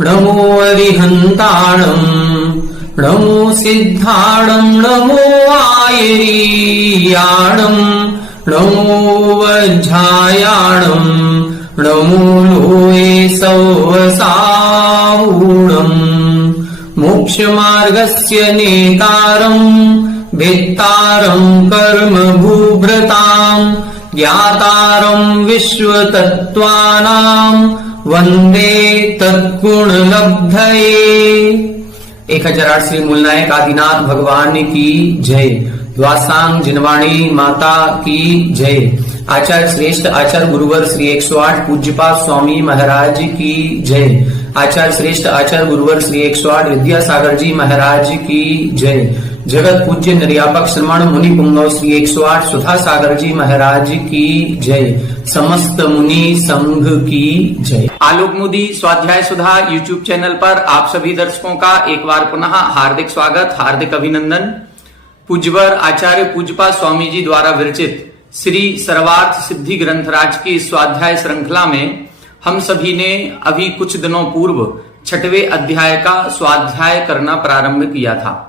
नमो अरिहन्ताणम् नमो सिद्धाणम् नमो आयरीयाणम् नमो वज्झायाणम् नमो लोये सौवसावूणम् मोक्षमार्गस्य नेतारम् भेत्तारम् कर्म भूभृताम् ज्ञातारम् विश्वतत्त्वानाम् वंदे तत्गुणलब्धये। 1008 श्री मूलनायक आदिनाथ भगवान की जय। द्वासांग जिनवाणी माता की जय। आचार्य श्रेष्ठ आचार्य गुरुवर श्री 108 पूज्यपाद स्वामी महाराज की जय। आचार्य श्रेष्ठ आचार्य गुरुवर श्री 108 विद्यासागर जी महाराज की जय। जगत पूज्य निर्यापक श्रमण मुनि पुंगव श्री 108 सुधा सागर जी महाराज की जय। समस्त मुनि संघ की जय। आलोक मोदी स्वाध्याय सुधा यूट्यूब चैनल पर आप सभी दर्शकों का एक बार पुनः हार्दिक स्वागत, हार्दिक अभिनंदन। पूज्यवर आचार्य पूज्यपाद स्वामी जी द्वारा विरचित श्री सर्वार्थ सिद्धि ग्रंथराज की स्वाध्याय श्रृंखला में हम सभी ने अभी कुछ दिनों पूर्व 6वें अध्याय का स्वाध्याय करना प्रारंभ किया था।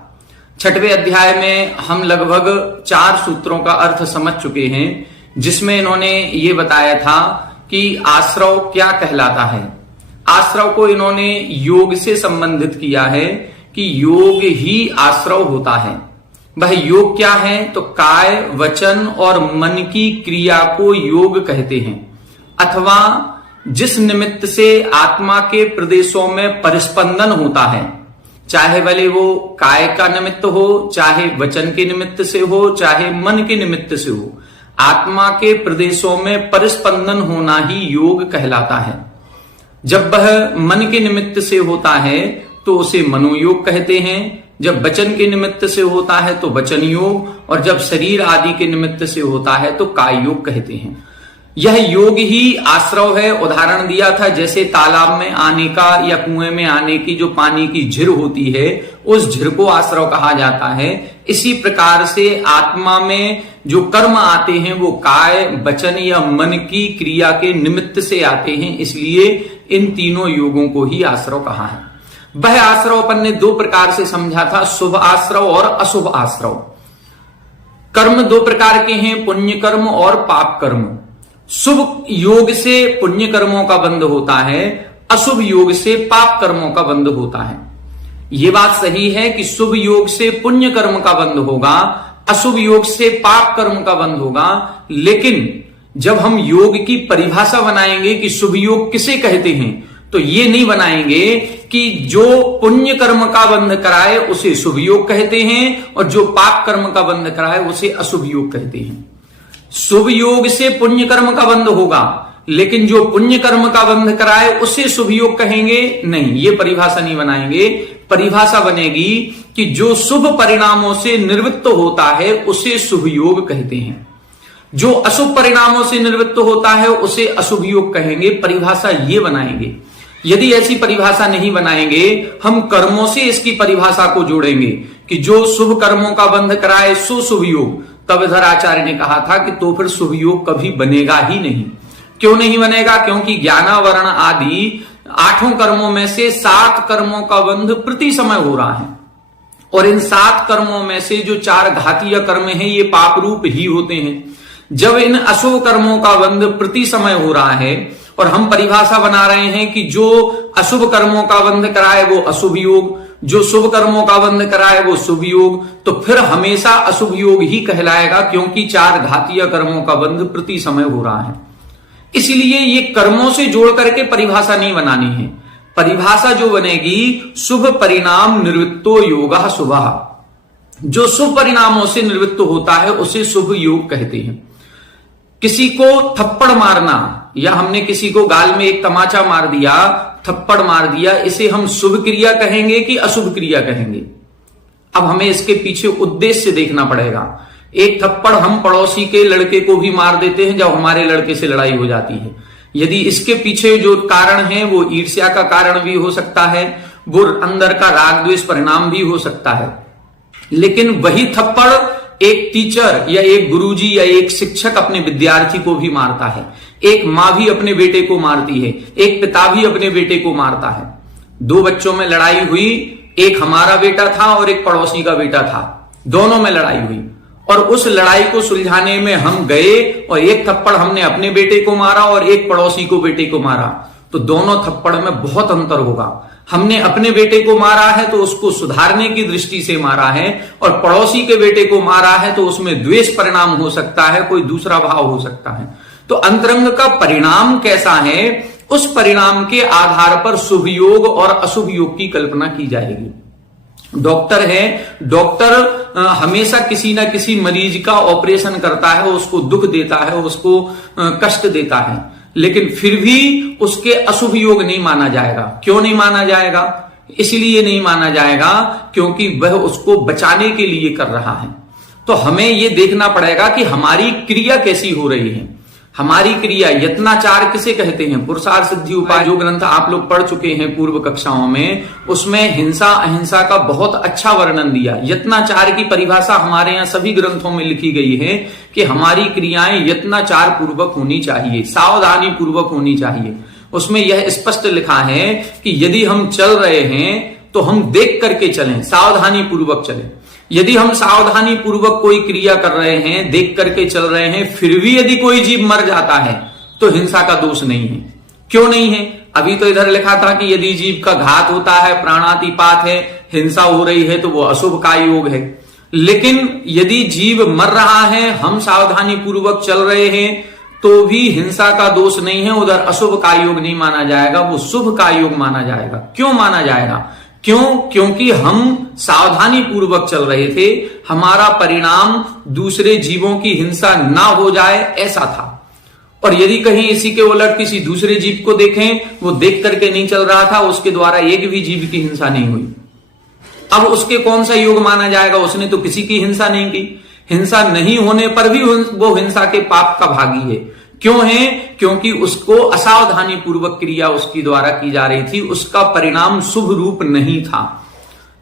6वें अध्याय में हम लगभग 4 सूत्रों का अर्थ समझ चुके हैं, जिसमें इन्होंने ये बताया था कि आश्रव क्या कहलाता है। आश्रव को इन्होंने योग से संबंधित किया है कि योग ही आश्रव होता है। वह योग क्या है? तो काय, वचन और मन की क्रिया को योग कहते हैं, अथवा जिस निमित्त से आत्मा के प्रदेशों में परिस्पंदन होता है, चाहे भले वो काय का निमित्त हो, चाहे वचन के निमित्त से हो, चाहे मन के निमित्त से हो, आत्मा के प्रदेशों में परिस्पंदन होना ही योग कहलाता है। जब वह मन के निमित्त से होता है तो उसे मनोयोग कहते हैं, जब वचन के निमित्त से होता है तो वचन योग, और जब शरीर आदि के निमित्त से होता है तो काय योग कहते हैं। यह योग ही आश्रव है। उदाहरण दिया था, जैसे तालाब में आने का या कुएं में आने की जो पानी की झिर होती है, उस झिर को आश्रव कहा जाता है। इसी प्रकार से आत्मा में जो कर्म आते हैं वो काय, वचन या मन की क्रिया के निमित्त से आते हैं, इसलिए इन तीनों योगों को ही आश्रव कहा है। वह आश्रव अपन ने 2 प्रकार से समझा था, शुभ आश्रव और अशुभ आश्रव। कर्म 2 प्रकार के हैं, पुण्य कर्म और पाप कर्म। शुभ योग से पुण्य कर्मों का बंध होता है, अशुभ योग से पाप कर्मों का बंध होता है। ये बात सही है कि शुभ योग से पुण्य कर्म का बंध होगा, अशुभ योग से पाप कर्म का बंध होगा। लेकिन जब हम योग की परिभाषा बनाएंगे कि शुभ योग किसे कहते हैं, तो ये नहीं बनाएंगे कि जो पुण्य कर्म का बंध कराए उसे शुभ योग कहते हैं, और जो पाप कर्म का बंध कराए उसे अशुभ योग कहते हैं। शुभ योग से पुण्य कर्म का बंध होगा, लेकिन जो पुण्य कर्म का बंध कराए उसे शुभ योग कहेंगे नहीं, ये परिभाषा नहीं बनाएंगे। परिभाषा बनेगी कि जो शुभ परिणामों से निवृत्त होता है उसे शुभ योग कहते हैं, जो अशुभ परिणामों से निवृत्त होता है उसे अशुभ योग कहेंगे। परिभाषा ये बनाएंगे। यदि ऐसी परिभाषा नहीं बनाएंगे, हम कर्मों से इसकी परिभाषा को जोड़ेंगे कि जो शुभ कर्मों का बंध कराए सो शुभ योग, तब इधर आचार्य ने कहा था कि तो फिर शुभ योग कभी बनेगा ही नहीं। क्यों नहीं बनेगा? क्योंकि ज्ञानावरण आदि 8 कर्मों में से 7 कर्मों का बंध प्रति समय हो रहा है, और इन 7 कर्मों में से जो 4 घातीय कर्म हैं ये पाप रूप ही होते हैं। जब इन अशुभ कर्मों का बंध प्रति समय हो रहा है और हम परिभाषा बना रहे हैं कि जो अशुभ कर्मों का बंध कराए वो अशुभ योग, जो शुभ कर्मों का बंध कराए वो शुभ योग, तो फिर हमेशा अशुभ योग ही कहलाएगा, क्योंकि 4 घातीय कर्मों का बंध प्रति समय हो रहा है। इसलिए ये कर्मों से जोड़ करके परिभाषा नहीं बनानी है। परिभाषा जो बनेगी, शुभ परिणाम निवृत्तो योगः शुभः, जो शुभ परिणामों से निवृत्त होता है उसे शुभ योग कहते हैं। किसी को थप्पड़ मारना, या हमने किसी को गाल में एक तमाचा मार दिया, थप्पड़ मार दिया, इसे हम शुभ क्रिया कहेंगे कि अशुभ क्रिया कहेंगे? अब हमें इसके पीछे उद्देश्य देखना पड़ेगा। एक थप्पड़ हम पड़ोसी के लड़के को भी मार देते हैं जब हमारे लड़के से लड़ाई हो जाती है। यदि इसके पीछे जो कारण है वो ईर्ष्या का कारण भी हो सकता है, वो अंदर का राग द्वेष परिणाम भी हो सकता है। लेकिन वही थप्पड़ एक टीचर या एक गुरुजी या एक शिक्षक अपने विद्यार्थी को भी मारता है, एक माँ भी अपने बेटे को मारती है, एक पिता भी अपने बेटे को मारता है। दो बच्चों में लड़ाई हुई, एक हमारा बेटा था और एक पड़ोसी का बेटा था, दोनों में लड़ाई हुई और उस लड़ाई को सुलझाने में हम गए और एक थप्पड़ हमने अपने बेटे को मारा और एक पड़ोसी को बेटे को मारा, तो दोनों थप्पड़ में बहुत अंतर होगा। हमने अपने बेटे को मारा है तो उसको सुधारने की दृष्टि से मारा है और पड़ोसी के बेटे को मारा है तो उसमें द्वेष परिणाम हो सकता है, कोई दूसरा भाव हो सकता है। तो अंतरंग का परिणाम कैसा है, उस परिणाम के आधार पर शुभ योग और अशुभ योग की कल्पना की जाएगी। डॉक्टर है, डॉक्टर हमेशा किसी ना किसी मरीज का ऑपरेशन करता है, उसको दुख देता है, उसको कष्ट देता है, लेकिन फिर भी उसके अशुभ योग नहीं माना जाएगा। क्यों नहीं माना जाएगा? इसलिए नहीं माना जाएगा क्योंकि वह उसको बचाने के लिए कर रहा है। तो हमें यह देखना पड़ेगा कि हमारी क्रिया कैसी हो रही है। हमारी क्रिया, यत्नाचार किसे कहते हैं? पुरुषार्थ सिद्धि उपाय जो ग्रंथ आप लोग पढ़ चुके हैं पूर्व कक्षाओं में, उसमें हिंसा अहिंसा का बहुत अच्छा वर्णन दिया। यत्नाचार की परिभाषा हमारे यहाँ सभी ग्रंथों में लिखी गई है कि हमारी क्रियाएं यत्नाचार पूर्वक होनी चाहिए, सावधानी पूर्वक होनी चाहिए। उसमें यह स्पष्ट लिखा है कि यदि हम चल रहे हैं तो हम देख करके चलें, सावधानी पूर्वक चलें। यदि हम सावधानी पूर्वक कोई क्रिया कर रहे हैं, देख करके चल रहे हैं, फिर भी यदि कोई जीव मर जाता है तो हिंसा का दोष नहीं है। क्यों नहीं है? अभी तो इधर लिखा था कि यदि जीव का घात होता है, प्राणातिपात है, हिंसा हो रही है तो वो अशुभ का योग है। लेकिन यदि जीव मर रहा है, हम सावधानी पूर्वक चल रहे हैं तो भी हिंसा का दोष नहीं है, उधर अशुभ का योग नहीं माना जाएगा, वो शुभ का योग माना जाएगा। क्यों माना जाएगा? क्योंकि हम सावधानी पूर्वक चल रहे थे, हमारा परिणाम दूसरे जीवों की हिंसा ना हो जाए ऐसा था। और यदि कहीं इसी के उलट किसी दूसरे जीव को देखें, वो देख करके नहीं चल रहा था, उसके द्वारा एक भी जीव की हिंसा नहीं हुई, अब उसके कौन सा योग माना जाएगा? उसने तो किसी की हिंसा नहीं की। हिंसा नहीं होने पर भी वो हिंसा के पाप का भागी है। क्यों है? क्योंकि उसको असावधानी पूर्वक क्रिया उसकी द्वारा की जा रही थी, उसका परिणाम शुभ रूप नहीं था।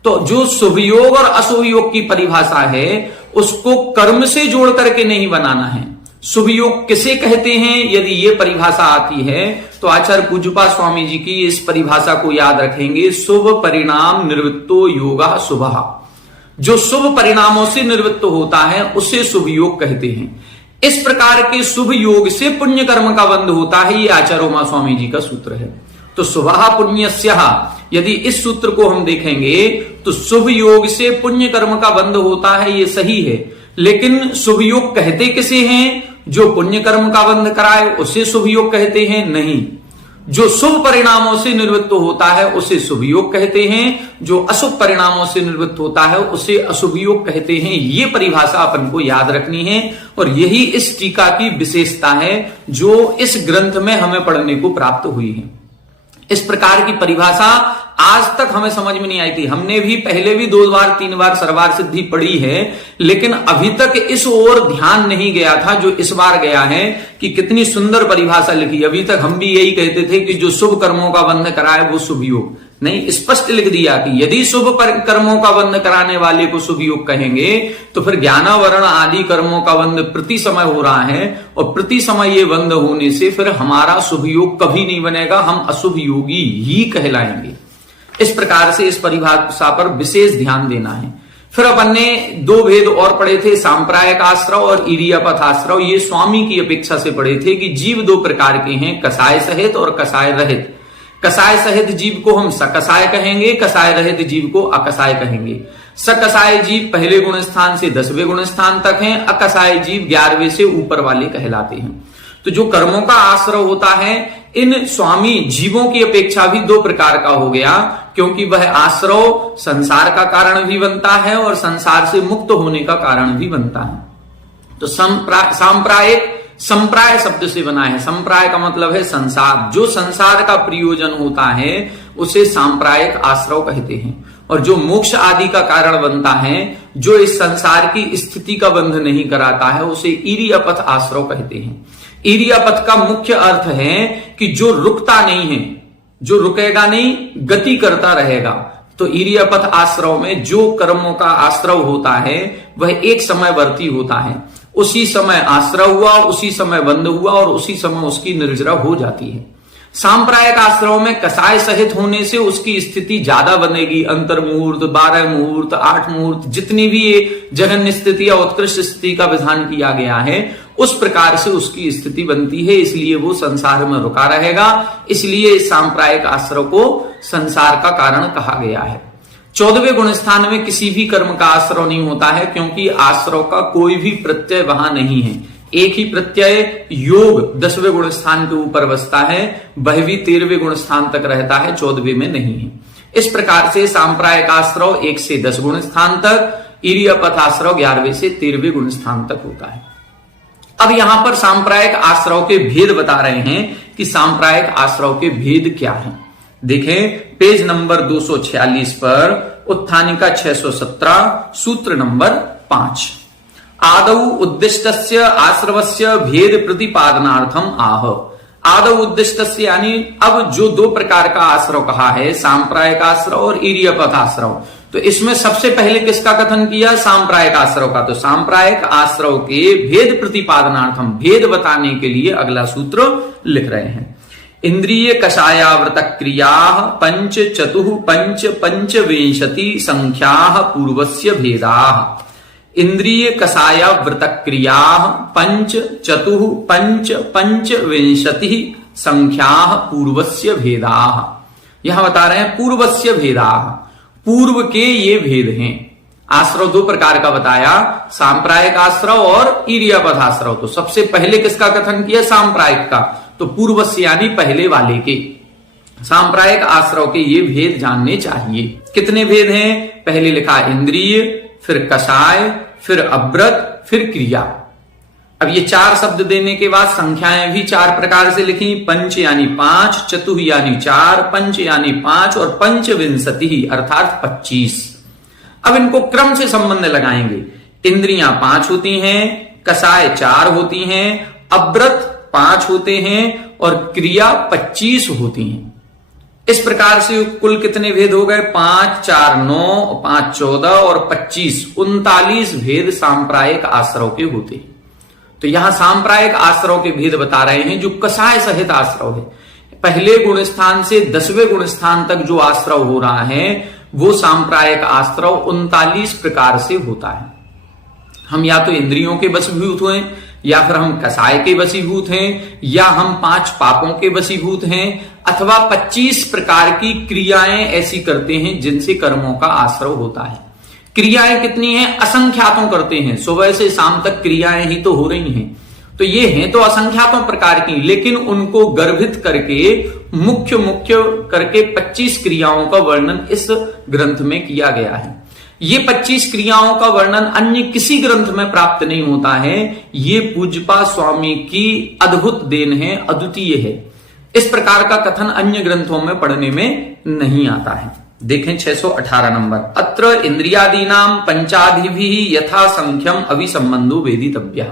तो जो शुभ योग और अशुभ योग की परिभाषा है उसको कर्म से जोड़ करके नहीं बनाना है। शुभ योग किसे कहते हैं? यदि ये परिभाषा आती है तो आचार्य पूज्यपाद स्वामी जी की इस परिभाषा को याद रखेंगे, शुभ परिणाम निवृत्तो योगा शुभः। जो शुभ परिणामों से निवृत्त होता है उसे शुभ योग कहते हैं। इस प्रकार के शुभ योग से पुण्य कर्म का बंध होता है, ये आचार्य उमा स्वामी जी का सूत्र है। तो शुभः पुण्यस्यः, यदि इस सूत्र को हम देखेंगे तो शुभ योग से पुण्य कर्म का बंध होता है, ये सही है। लेकिन शुभ योग कहते किसे हैं? जो पुण्य कर्म का बंध कराए उसे शुभ योग कहते हैं? नहीं, जो शुभ परिणामों से निवृत्त होता है उसे शुभ योग कहते हैं, जो अशुभ परिणामों से निवृत्त होता है उसे अशुभ योग कहते हैं। ये परिभाषा अपन को याद रखनी है और यही इस टीका की विशेषता है जो इस ग्रंथ में हमें पढ़ने को प्राप्त हुई है। इस प्रकार की परिभाषा आज तक हमें समझ में नहीं आई थी। हमने भी पहले भी 2 बार 3 बार सर्वार सिद्धि पढ़ी है, लेकिन अभी तक इस ओर ध्यान नहीं गया था जो इस बार गया है कि कितनी सुंदर परिभाषा लिखी। अभी तक हम भी यही कहते थे कि जो शुभ कर्मों का बंध कराए वो शुभ योग नहीं, स्पष्ट लिख दिया कि यदि शुभ कर्मों का बंध कराने वाले को शुभ योग कहेंगे तो फिर ज्ञानावरण आदि कर्मों का बंध प्रति समय हो रहा है और प्रति समय ये बंध होने से फिर हमारा शुभ योग कभी नहीं बनेगा, हम अशुभ योगी ही कहलाएंगे। इस प्रकार से इस परिभाषा पर विशेष ध्यान देना है। फिर अपन ने 2 भेद और पढ़े थे, सांप्रायिक आश्रव और इरियापथ आश्रव। ये स्वामी की अपेक्षा से पढ़े थे कि जीव 2 प्रकार के हैं, कसाय सहित और कसाय रहित। कसाय सहित जीव को हम सकसाय कहेंगे, कसाय रहित जीव को अकसाय कहेंगे। सकसाय जीव पहले गुण स्थान से 10वें गुण स्थान तक हैं, अकसाय जीव 11वें से ऊपर वाले कहलाते हैं। तो जो कर्मों का आश्रय होता है इन स्वामी जीवों की अपेक्षा भी 2 प्रकार का हो गया, क्योंकि वह आश्रय संसार का कारण भी बनता है और संसार से मुक्त होने का कारण भी बनता है। तो सांप्रायिक संप्राय शब्द से बना है। संप्राय का मतलब है संसार, जो संसार का प्रयोजन होता है उसे सांप्रायिक आश्रय कहते हैं। और जो मोक्ष आदि का कारण बनता है, जो इस संसार की स्थिति का बंध नहीं कराता है, उसे इरियापथ आश्रय कहते हैं। इरियापथ का मुख्य अर्थ है कि जो रुकता नहीं है, जो रुकेगा नहीं, गति करता रहेगा। तो इरियापथ आश्रय में जो कर्मों का आश्रय होता है वह एक समयवर्ती होता है। उसी समय आश्रय हुआ, उसी समय बंद हुआ और उसी समय उसकी निर्जरा हो जाती है। सांप्रायिक आश्रव में कसाय सहित होने से उसकी स्थिति ज्यादा बनेगी। अंतर मुहूर्त, 12 मुहूर्त, 8 मुहूर्त, जितनी भी ये जघन्य स्थिति या उत्कृष्ट स्थिति का विधान किया गया है उस प्रकार से उसकी स्थिति बनती है, इसलिए वो संसार में रुका रहेगा। इसलिए इस सांप्रायिक आश्रव को संसार का कारण कहा गया है। 14वें गुण स्थान में किसी भी कर्म का आश्रव नहीं होता है, क्योंकि आश्रव का कोई भी प्रत्यय वहां नहीं है। एक ही प्रत्यय योग 10वें गुण स्थान के ऊपर बसता है, वह भी 13वें गुण स्थान तक रहता है, 14वें में नहीं है। इस प्रकार से सांप्रायिक आश्रव 1 से 10 गुण स्थान तक, इरियापथ आश्रव 11वें से 13वें गुण स्थान तक होता है। अब यहां पर सांप्रायिक आश्रव के भेद बता रहे हैं कि सांप्रायिक आश्रव के भेद क्या हैं। देखें पेज नंबर 246 पर उत्थानिका 617 सूत्र नंबर 5। आदौ उद्दिष्टस्य आश्रवस्य भेद प्रतिपादनार्थम आह। आदौ उद्दिष्टस्य यानी अब जो 2 प्रकार का आश्रव कहा है, सांप्रायिक आश्रव और इरियापथ आश्रव, तो इसमें सबसे पहले किसका कथन किया? सांप्रायिक आश्रव का। तो सांप्रायिक आश्रव के भेद प्रतिपादनार्थम, भेद बताने के लिए अगला सूत्र लिख रहे हैं। इंद्रिय कषायावृत क्रिया पंच चतुः पंच पंचविंशति संख्या पूर्वस्य भेदाः। इंद्रिय कषायावृत क्रिया पंच चतुः पंच पंचविंशति संख्या पूर्वस्य भेदाः। यहां बता रहे हैं पूर्वस्य भेदाः, पूर्व के ये भेद हैं। आश्रव 2 प्रकार का बताया, सांप्रायिक आश्रव और इरियापथ आश्रव। तो सबसे पहले किसका कथन किया? सांप्रायिक का। तो पूर्वस्य यानी पहले वाले के। सांप्रायिक आश्रव के ये भेद जानने चाहिए। कितने भेद हैं? पहले लिखा इंद्रिय, फिर कषाय, फिर अव्रत, फिर क्रिया। अब ये 4 शब्द देने के बाद संख्याएं भी 4 प्रकार से लिखी। पंच यानी 5, चतुः यानी 4, पंच यानी 5 और पंचविंशति अर्थात 25। अब इनको क्रम से संबंध लगाएंगे। इंद्रियां 5 होती हैं, कषाय 4 होती हैं, अव्रत 5 होते हैं और क्रिया 25 होती हैं। इस प्रकार से कुल कितने भेद हो गए? 5, 4, 9, 5, 14 और 25, 39 भेद सांप्रायिक आश्रव के होते हैं। तो यहां सांप्रायिक आश्रव के भेद बता रहे हैं जो कषाय सहित आश्रव है। पहले गुण स्थान से 10वें गुण स्थान तक जो आश्रव हो रहा है वो सांप्रायिक आश्रव 39 प्रकार से होता है। हम या तो इंद्रियों के वशीभूत हुए, या फिर हम कषाय के वशीभूत हैं, या हम 5 पापों के वशीभूत हैं, अथवा 25 प्रकार की क्रियाएं ऐसी करते हैं जिनसे कर्मों का आश्रव होता है। क्रियाएं कितनी हैं? असंख्यातों करते हैं, सुबह से शाम तक क्रियाएं ही तो हो रही हैं। तो ये हैं तो असंख्यातों प्रकार की, लेकिन उनको गर्भित करके मुख्य करके 25 क्रियाओं का वर्णन इस ग्रंथ में किया गया है। ये 25 क्रियाओं का वर्णन अन्य किसी ग्रंथ में प्राप्त नहीं होता है। ये पूज्यपा स्वामी की अद्भुत देन है, अद्वितीय है। इस प्रकार का कथन अन्य ग्रंथों में पढ़ने में नहीं आता है। देखें 618 नंबर। अत्र इंद्रियादीनाम पंचाधिभिः यथा संख्यम अभिसंबंधो वेदितव्यः।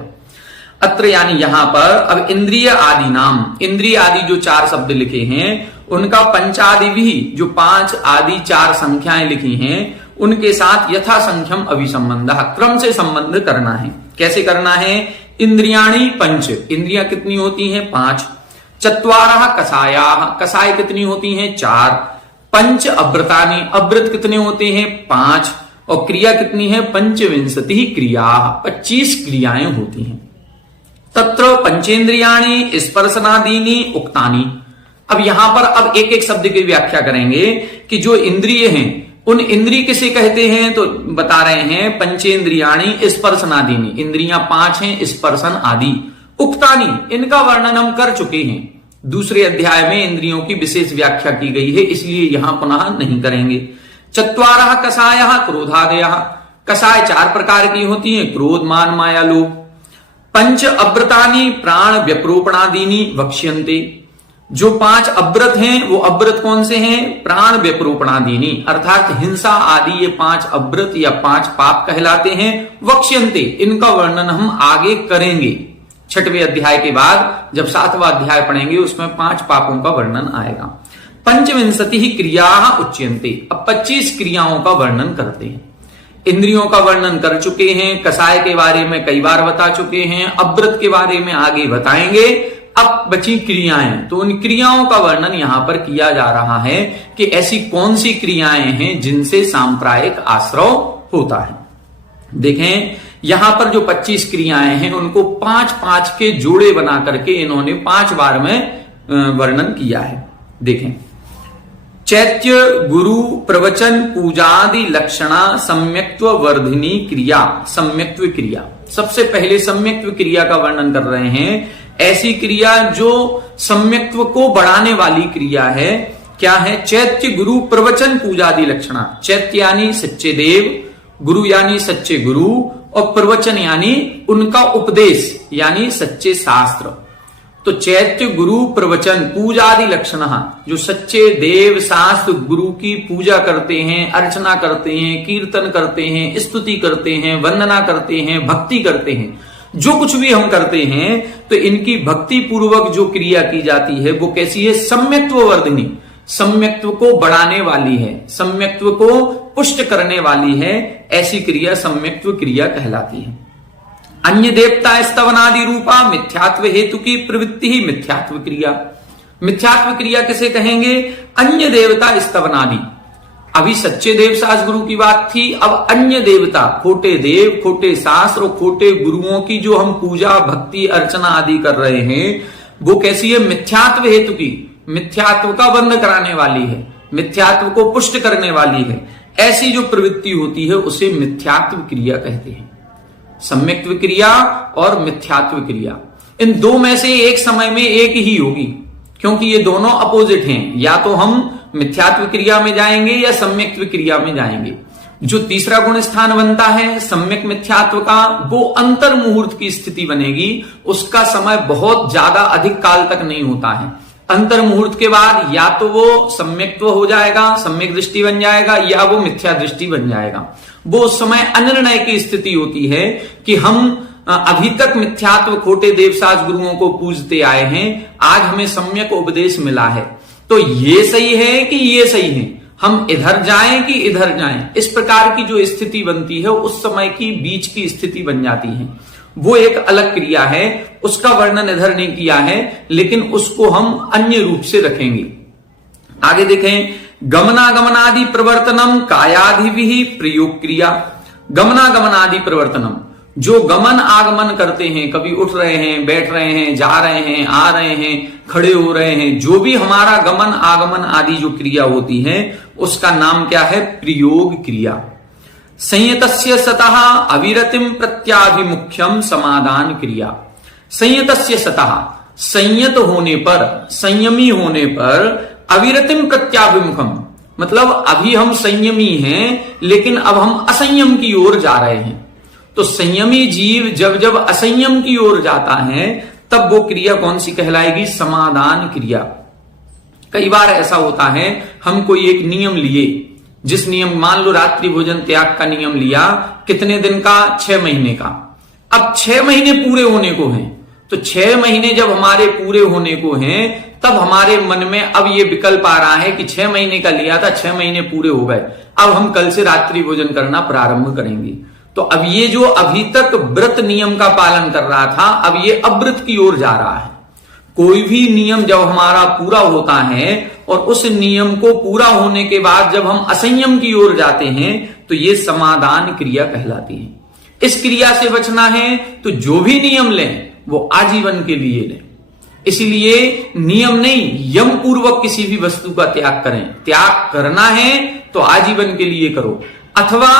अत्र यानी यहां पर अब इंद्रिय आदि नाम, इंद्रिय आदि जो 4 शब्द लिखे हैं उनका पंचाधिभिः जो 5 आदि 4 संख्याएं लिखी हैं उनके साथ यथा संख्यम अभिसंबंधः, क्रम से संबंध करना है। कैसे करना है? इंद्रियाणि पंच, इंद्रियां कितनी होती हैं? 5। चत्वारः कषायाः, कषाय कितनी होती हैं? 4। पंच अव्रतानि, अव्रत कितने होते हैं? 5। और क्रिया कितनी है? पंचविंशति क्रिया, 25 क्रियाएं होती हैं। तत्र पंचेंद्रियाणि स्पर्शनादीनि उक्तानि। अब यहां पर अब एक एक शब्द की व्याख्या करेंगे कि जो इंद्रिय हैं उन इंद्रिय किसे कहते हैं? तो बता रहे हैं पंचेंद्रियाणि स्पर्शनादीनि, इंद्रियां 5 हैं, स्पर्शन आदि। उक्तानि, इनका वर्णन हम कर चुके हैं। दूसरे अध्याय में इंद्रियों की विशेष व्याख्या की गई है, इसलिए यहां पुनः नहीं करेंगे। चत्वारः कषायः क्रोधादयः, कषाय 4 प्रकार की होती हैं, क्रोध मान माया लोभ। पंच अव्रतानि प्राण व्यप्रोपणादीनि वक्ष्यन्ते, जो 5 अव्रत हैं वो अव्रत कौन से हैं? प्राण व्यप्रोपणादीनि, अर्थात हिंसा आदि ये 5 अव्रत या 5 पाप कहलाते हैं। वक्ष्यन्ते, इनका वर्णन हम आगे करेंगे। 6वें अध्याय के बाद जब 7वां अध्याय पढ़ेंगे उसमें 5 पापों का वर्णन आएगा। पंचविंशति क्रिया उच्यन्ते, अब 25 क्रियाओं का वर्णन करते हैं। इंद्रियों का वर्णन कर चुके हैं, कषाय के बारे में कई बार बता चुके हैं, अव्रत के बारे में आगे बताएंगे। अब बची क्रियाएं, तो उन क्रियाओं का वर्णन यहां पर किया जा रहा है कि ऐसी कौन सी क्रियाएं हैं जिनसे सांप्रायिक आश्रव होता है। देखें यहां पर जो 25 क्रियाएं हैं उनको 5-5 के जोड़े बना करके इन्होंने 5 बार में वर्णन किया है। देखें, चैत्य गुरु प्रवचन पूजादि लक्षणा सम्यक्त्व वर्धिनी क्रिया। सम्यक्त्व क्रिया, सबसे पहले सम्यक्त्व क्रिया का वर्णन कर रहे हैं। ऐसी क्रिया जो सम्यक्त्व को बढ़ाने वाली क्रिया है। क्या है? चैत्य गुरु प्रवचन पूजादि लक्षणा। चैत्य यानी सच्चे देव, गुरु यानी सच्चे गुरु, और प्रवचन यानी उनका उपदेश यानी सच्चे शास्त्र। तो चैत्य गुरु प्रवचन पूजादि लक्षण, जो सच्चे देव शास्त्र गुरु की पूजा करते हैं, अर्चना करते हैं, कीर्तन करते हैं, स्तुति करते हैं, वंदना करते हैं, भक्ति करते हैं, जो कुछ भी हम करते हैं तो इनकी भक्ति पूर्वक जो क्रिया की जाती है वो कैसी है? सम्यक्त्व वर्धिनी, सम्यक्त्व को बढ़ाने वाली है, सम्यक्त्व को पुष्ट करने वाली है। ऐसी क्रिया सम्यक्त्व क्रिया कहलाती है। अन्य देवता स्तवनादि रूपा मिथ्यात्व हेतु की प्रवृत्ति ही मिथ्यात्व क्रिया। मिथ्यात्व क्रिया किसे कहेंगे? अन्य देवता स्तवनादि। अभी सच्चे देव शास्त्र गुरु की बात थी, अब अन्य देवता, खोटे देव, खोटे शास्त्र और खोटे गुरुओं की जो हम पूजा भक्ति अर्चना आदि कर रहे हैं वो कैसी है? मिथ्यात्व हेतु की, मिथ्यात्व का बंध कराने वाली है, मिथ्यात्व को पुष्ट करने वाली है। ऐसी जो प्रवृत्ति होती है उसे मिथ्यात्व क्रिया कहते हैं। सम्यक्त्व क्रिया और मिथ्यात्व क्रिया, इन दो में से एक समय में एक ही होगी, क्योंकि ये दोनों अपोजिट हैं। या तो हम मिथ्यात्व क्रिया में जाएंगे या सम्यक्त्व क्रिया में जाएंगे। जो तीसरा गुण स्थान बनता है सम्यक मिथ्यात्व का, वो अंतर मुहूर्त की स्थिति बनेगी। उसका समय बहुत ज्यादा अधिक काल तक नहीं होता है। अंतर मुहूर्त के बाद या तो वो सम्यक्त्व हो जाएगा, सम्यक दृष्टि बन जाएगा, या वो मिथ्या दृष्टि बन जाएगा। वो उस समय अनिर्णय की स्थिति होती है कि हम अभी तक मिथ्यात्व खोटे देवशास गुरुओं को पूजते आए हैं, आज हमें सम्यक उपदेश मिला है, तो ये सही है कि ये सही है, हम इधर जाएं कि इधर जाएं। इस प्रकार की जो स्थिति बनती है उस समय की बीच की स्थिति बन जाती है। वो एक अलग क्रिया है, उसका वर्णन इधर नहीं किया है, लेकिन उसको हम अन्य रूप से रखेंगे। आगे देखें, गमनागमनादि प्रवर्तनम कायादि प्रयोग क्रिया। गमनागमनादि प्रवर्तनम, जो गमन आगमन करते हैं, कभी उठ रहे हैं, बैठ रहे हैं, जा रहे हैं, आ रहे हैं, खड़े हो रहे हैं, जो भी हमारा गमन आगमन आदि जो क्रिया होती है उसका नाम क्या है? प्रयोग क्रिया। संयतस्य सतः अविरतिम प्रत्याभिमुख्यम समाधान क्रिया। संयतस्य सतः, संयत होने पर, संयमी होने पर, अविरतिम प्रत्याभिमुखम, मतलब अभी हम संयमी हैं लेकिन अब हम असंयम की ओर जा रहे हैं। तो संयमी जीव जब जब असंयम की ओर जाता है तब वो क्रिया कौन सी कहलाएगी? समाधान क्रिया। कई बार ऐसा होता है, हम कोई एक नियम लिए, जिस नियम, मान लो रात्रि भोजन त्याग का नियम लिया, कितने दिन का? 6 महीने का। अब 6 महीने पूरे होने को हैं, तो 6 महीने जब हमारे पूरे होने को हैं तब हमारे मन में अब ये विकल्प आ रहा है कि 6 महीने का लिया था, 6 महीने पूरे हो गए, अब हम कल से रात्रि भोजन करना प्रारंभ करेंगे। तो अब ये जो अभी तक व्रत नियम का पालन कर रहा था, अब ये अव्रत की ओर जा रहा है। कोई भी नियम जब हमारा पूरा होता है और उस नियम को पूरा होने के बाद जब हम असंयम की ओर जाते हैं तो ये समाधान क्रिया कहलाती है। इस क्रिया से बचना है तो जो भी नियम लें वो आजीवन के लिए लें। इसलिए नियम नहीं, यम पूर्वक किसी भी वस्तु का त्याग करें। त्याग करना है तो आजीवन के लिए करो, अथवा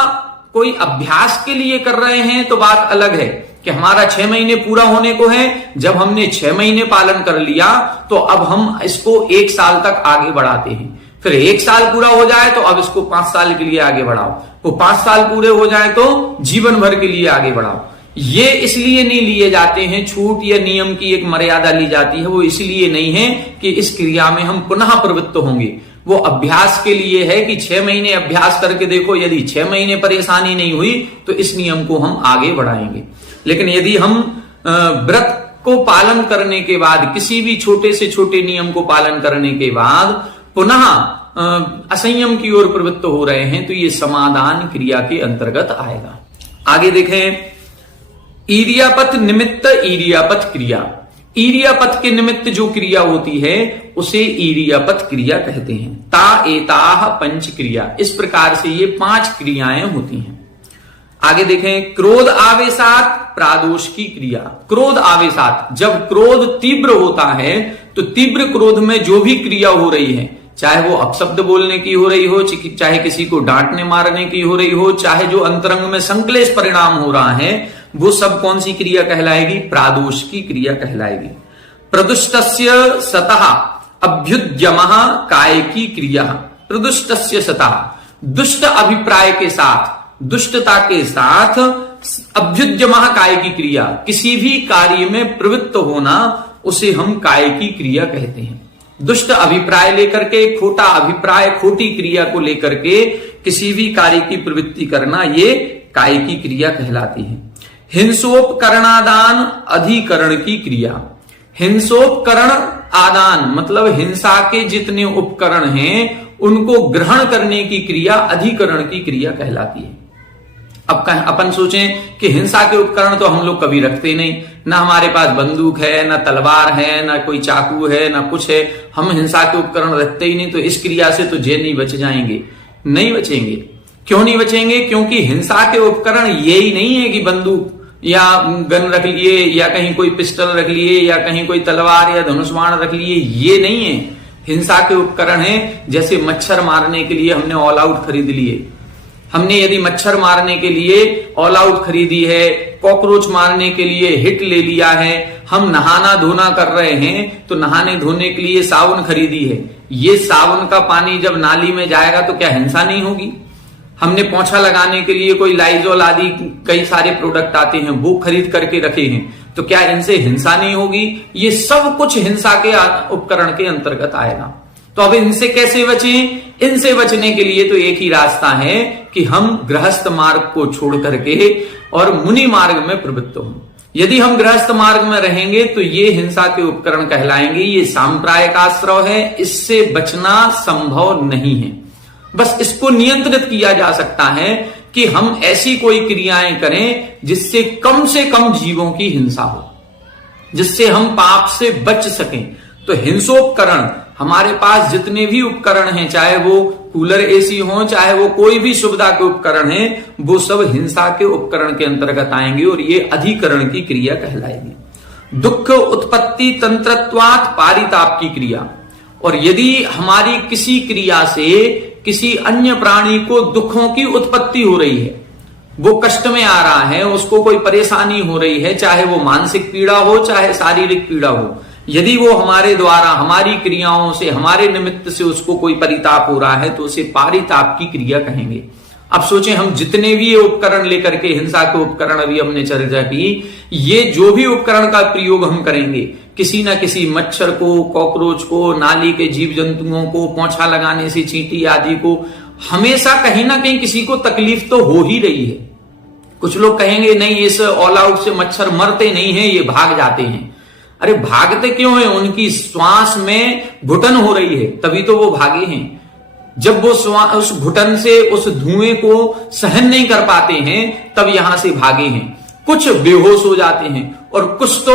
कोई अभ्यास के लिए कर रहे हैं तो बात अलग है कि हमारा 6 महीने पूरा होने को है, जब हमने 6 महीने पालन कर लिया तो अब हम इसको 1 साल तक आगे बढ़ाते हैं। फिर 1 साल पूरा हो जाए तो अब इसको 5 साल के लिए आगे बढ़ाओ, वो 5 साल पूरे हो जाए तो जीवन भर के लिए आगे बढ़ाओ। ये इसलिए नहीं लिए जाते हैं, छूट या नियम की एक मर्यादा ली जाती है, वो इसलिए नहीं है कि इस क्रिया में हम पुनः प्रवृत्त होंगे। वो अभ्यास के लिए है कि 6 महीने अभ्यास करके देखो, यदि 6 महीने परेशानी नहीं हुई तो इस नियम को हम आगे बढ़ाएंगे। लेकिन यदि हम व्रत को पालन करने के बाद, किसी भी छोटे से छोटे नियम को पालन करने के बाद पुनः असंयम की ओर प्रवृत्त हो रहे हैं तो ये समाधान क्रिया के अंतर्गत आएगा। आगे देखें, ईर्यापथ निमित्त ईर्यापथ क्रिया। ईरियापथ के निमित्त जो क्रिया होती है उसे ईरियापथ क्रिया कहते हैं। ता एताह पंच क्रिया, इस प्रकार से ये 5 क्रियाएं होती हैं। आगे देखें, क्रोध आवेशात प्रादोष की क्रिया। क्रोध आवेशात, जब क्रोध तीव्र होता है तो तीव्र क्रोध में जो भी क्रिया हो रही है, चाहे वो अपशब्द बोलने की हो रही हो, चाहे किसी को डांटने मारने की हो रही हो, चाहे जो अंतरंग में संक्लेश परिणाम हो रहा है, वो सब कौन सी क्रिया कहलाएगी? प्रादोष की क्रिया कहलाएगी। प्रदुष्टस्य सतः अभ्युद्यमः काय की क्रिया। प्रदुष्टस्य सतः, दुष्ट अभिप्राय के साथ, दुष्टता के साथ अभ्युद्यमः काय की क्रिया, किसी भी कार्य में प्रवृत्त होना, उसे हम काय की क्रिया कहते हैं। दुष्ट अभिप्राय लेकर के, खोटा अभिप्राय, खोटी क्रिया को लेकर के किसी भी कार्य की प्रवृत्ति करना, ये काय की क्रिया कहलाती है। हिंसोपकरणादान अधिकरण की क्रिया। हिंसोपकरण आदान मतलब हिंसा के जितने उपकरण हैं उनको ग्रहण करने की क्रिया अधिकरण की क्रिया कहलाती है। अब अपन सोचें कि हिंसा के उपकरण तो हम लोग कभी रखते नहीं, ना हमारे पास बंदूक है, ना तलवार है, ना कोई चाकू है, ना कुछ है, हम हिंसा के उपकरण रखते ही नहीं, तो इस क्रिया से तो जे नहीं बच जाएंगे, नहीं बचेंगे। क्यों नहीं बचेंगे? क्योंकि हिंसा के उपकरण ये ही नहीं है कि बंदूक या गन रख लिए, या कहीं कोई पिस्टल रख लिए, या कहीं कोई तलवार या धनुष बाण रख लिए, ये नहीं है। हिंसा के उपकरण है, जैसे मच्छर मारने के लिए हमने ऑल आउट खरीद लिए। हमने यदि मच्छर मारने के लिए ऑल आउट खरीदी है, कॉकरोच मारने के लिए हिट ले लिया है, हम नहाना धोना कर रहे हैं तो नहाने धोने के लिए साबुन खरीदी है, ये साबुन का पानी जब नाली में जाएगा तो क्या हिंसा नहीं होगी? हमने पोंछा लगाने के लिए कोई लाइजोल आदि कई सारे प्रोडक्ट आते हैं, वो खरीद करके रखे हैं, तो क्या इनसे हिंसा नहीं होगी? ये सब कुछ हिंसा के उपकरण के अंतर्गत आएगा। तो अब इनसे कैसे बचें? इनसे बचने के लिए तो एक ही रास्ता है कि हम गृहस्थ मार्ग को छोड़ करके और मुनि मार्ग में प्रवृत्त हों। यदि हम गृहस्थ मार्ग में रहेंगे तो ये हिंसा के उपकरण कहलाएंगे, ये सांप्रायिक आश्रय है, इससे बचना संभव नहीं है। बस इसको नियंत्रित किया जा सकता है कि हम ऐसी कोई क्रियाएं करें जिससे कम से कम जीवों की हिंसा हो, जिससे हम पाप से बच सकें। तो हिंसोपकरण, हमारे पास जितने भी उपकरण हैं, चाहे वो कूलर एसी हो, चाहे वो कोई भी सुविधा के उपकरण हैं, वो सब हिंसा के उपकरण के अंतर्गत आएंगे और ये अधिकरण की क्रिया कहलाएगी। दुख उत्पत्ति तंत्रत्वात् पारिताप की क्रिया। और यदि हमारी किसी क्रिया से किसी अन्य प्राणी को दुखों की उत्पत्ति हो रही है, वो कष्ट में आ रहा है, उसको कोई परेशानी हो रही है, चाहे वो मानसिक पीड़ा हो चाहे शारीरिक पीड़ा हो, यदि वो हमारे द्वारा, हमारी क्रियाओं से, हमारे निमित्त से उसको कोई परिताप हो रहा है, तो उसे पारिताप की क्रिया कहेंगे। अब सोचें, हम जितने भी ये उपकरण लेकर के, हिंसा के उपकरण अभी हमने चर्चा की, ये जो भी उपकरण का प्रयोग हम करेंगे, किसी ना किसी मच्छर को, कॉकरोच को, नाली के जीव जंतुओं को, पोंछा लगाने से चींटी आदि को, हमेशा कहीं ना कहीं किसी को तकलीफ तो हो ही रही है। कुछ लोग कहेंगे नहीं, इस ऑल आउट से मच्छर मरते नहीं है, ये भाग जाते हैं। अरे भागते क्यों है? उनकी श्वास में घुटन हो रही है, तभी तो वो भागे हैं। जब वो उस घुटन से उस धुएं को सहन नहीं कर पाते हैं, तब यहां से भागे हैं। कुछ बेहोश हो जाते हैं और कुछ तो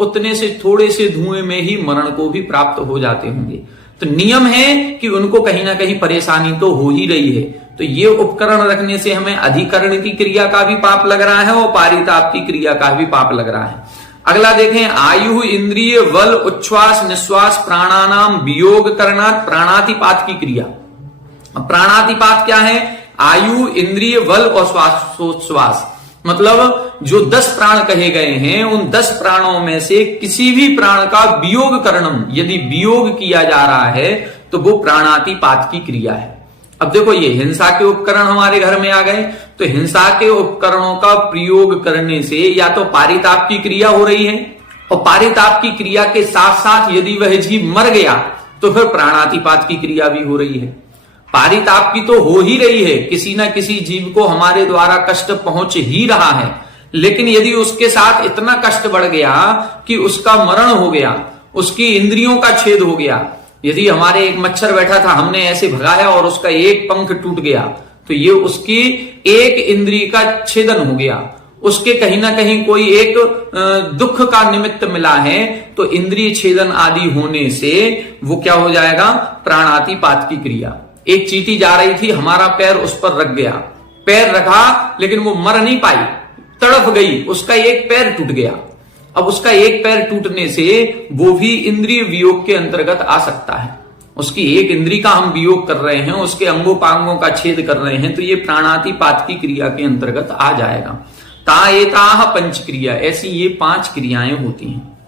उतने से थोड़े से धुएं में ही मरण को भी प्राप्त हो जाते होंगे। तो नियम है कि उनको कहीं ना कहीं परेशानी तो हो ही रही है। तो ये उपकरण रखने से हमें अधिकरण की क्रिया का भी पाप लग रहा है और पारिताप की क्रिया का भी पाप लग रहा है। अगला देखें, आयु इंद्रिय बल उच्छ्वास निश्वास प्राणानाम वियोग करणात् प्राणातिपात की क्रिया। प्राणातिपात क्या है? आयु इंद्रिय बल और श्वासोच्छ्वास, मतलब जो 10 प्राण कहे गए हैं, उन 10 प्राणों में से किसी भी प्राण का वियोग करणम, यदि वियोग किया जा रहा है तो वो प्राणातिपात की क्रिया है। अब देखो, ये हिंसा के उपकरण हमारे घर में आ गए, तो हिंसा के उपकरणों का प्रयोग करने से या तो पारिताप की क्रिया हो रही है, और पारिताप की क्रिया के साथ साथ यदि वह जीव मर गया तो फिर प्राणातिपात की क्रिया भी हो रही है। पारिताप की तो हो ही रही है, किसी ना किसी जीव को हमारे द्वारा कष्ट पहुंच ही रहा है, लेकिन यदि उसके साथ इतना कष्ट बढ़ गया कि उसका मरण हो गया, उसकी इंद्रियों का छेद हो गया, यदि हमारे एक मच्छर बैठा था, हमने ऐसे भगाया और उसका एक पंख टूट गया, तो ये उसकी एक इंद्रिय का छेदन हो गया, उसके कहीं ना कहीं कोई एक दुख का निमित्त मिला है, तो इंद्रिय छेदन आदि होने से वो क्या हो जाएगा, प्राणातिपात की क्रिया। एक चींटी जा रही थी, हमारा पैर उस पर रख गया, पैर रखा लेकिन वो मर नहीं पाई, तड़फ गई, उसका एक पैर टूट गया। अब उसका एक पैर टूटने से वो भी इंद्रिय वियोग के अंतर्गत आ सकता है। उसकी एक इंद्री का हम वियोग कर रहे हैं, उसके अंगोपांगों का छेद कर रहे हैं, तो ये प्राणातिपात की क्रिया के अंतर्गत आ जाएगा। ताएताह पंच क्रिया, ऐसी ये 5 क्रियाएं होती हैं।